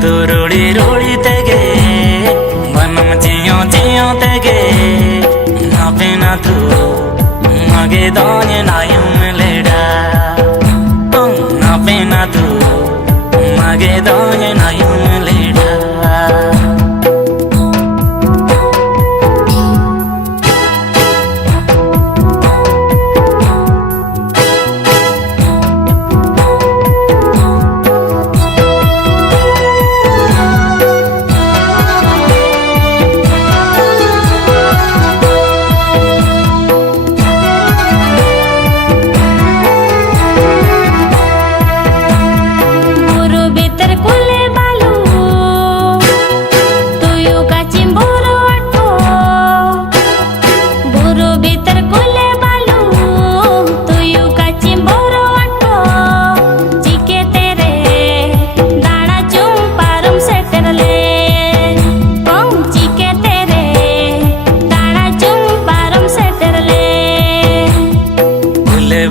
ऋतु रोड़ी रोड़ी तेगे बनम जियो जियो तेगे नापे ना तू मगे दोने नायुम लेडा नापे ना तू मगे दोने नायुम लेडा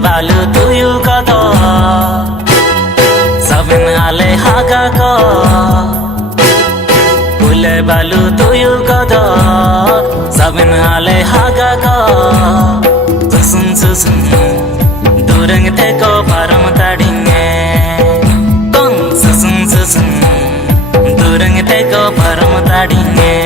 बालू तुयु कदो सबन आले हागा को बुले बालू तुयु कदो सबन आले हागा को सुसुम सुसुम दूरंग ते को परम ताडिंगे कौन सुसुम सुसुम दूरंग ते को परम ताडिंगे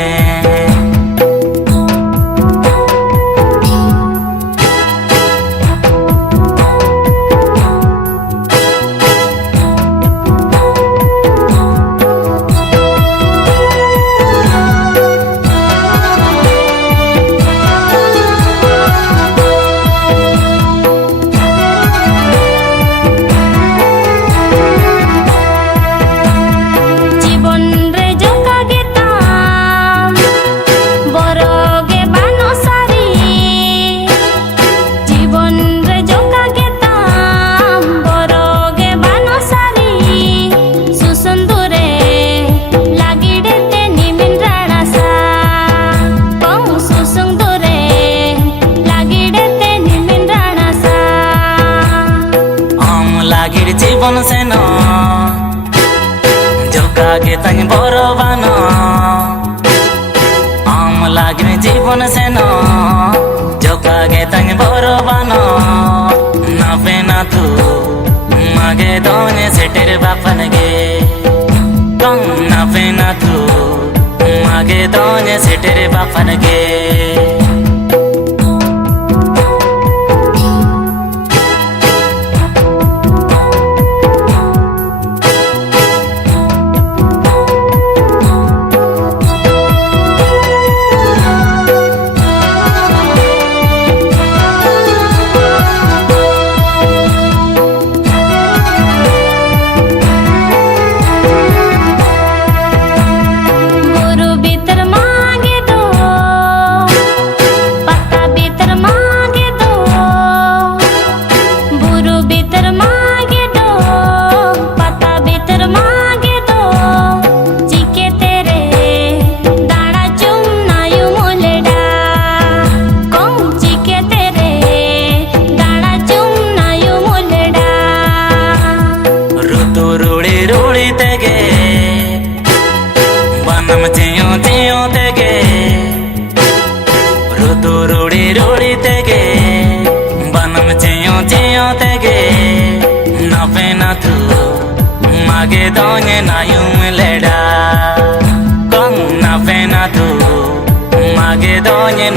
जीवन से न जोका के तंग बरबान आम लागे जीवन से न जोका के तंग बरबान नापे ना तू मगे दोने से तेरे बापन गे कौन नापे ना तू मगे दोने से तेरे बापन गे जियो जियो तेगे ऋतु रोड़ी रोड़ी तेगे बनम जियो जियो तेगे नापे ना तू मगे दोने नायुम लेडा कौन नापे ना तू मगे दोने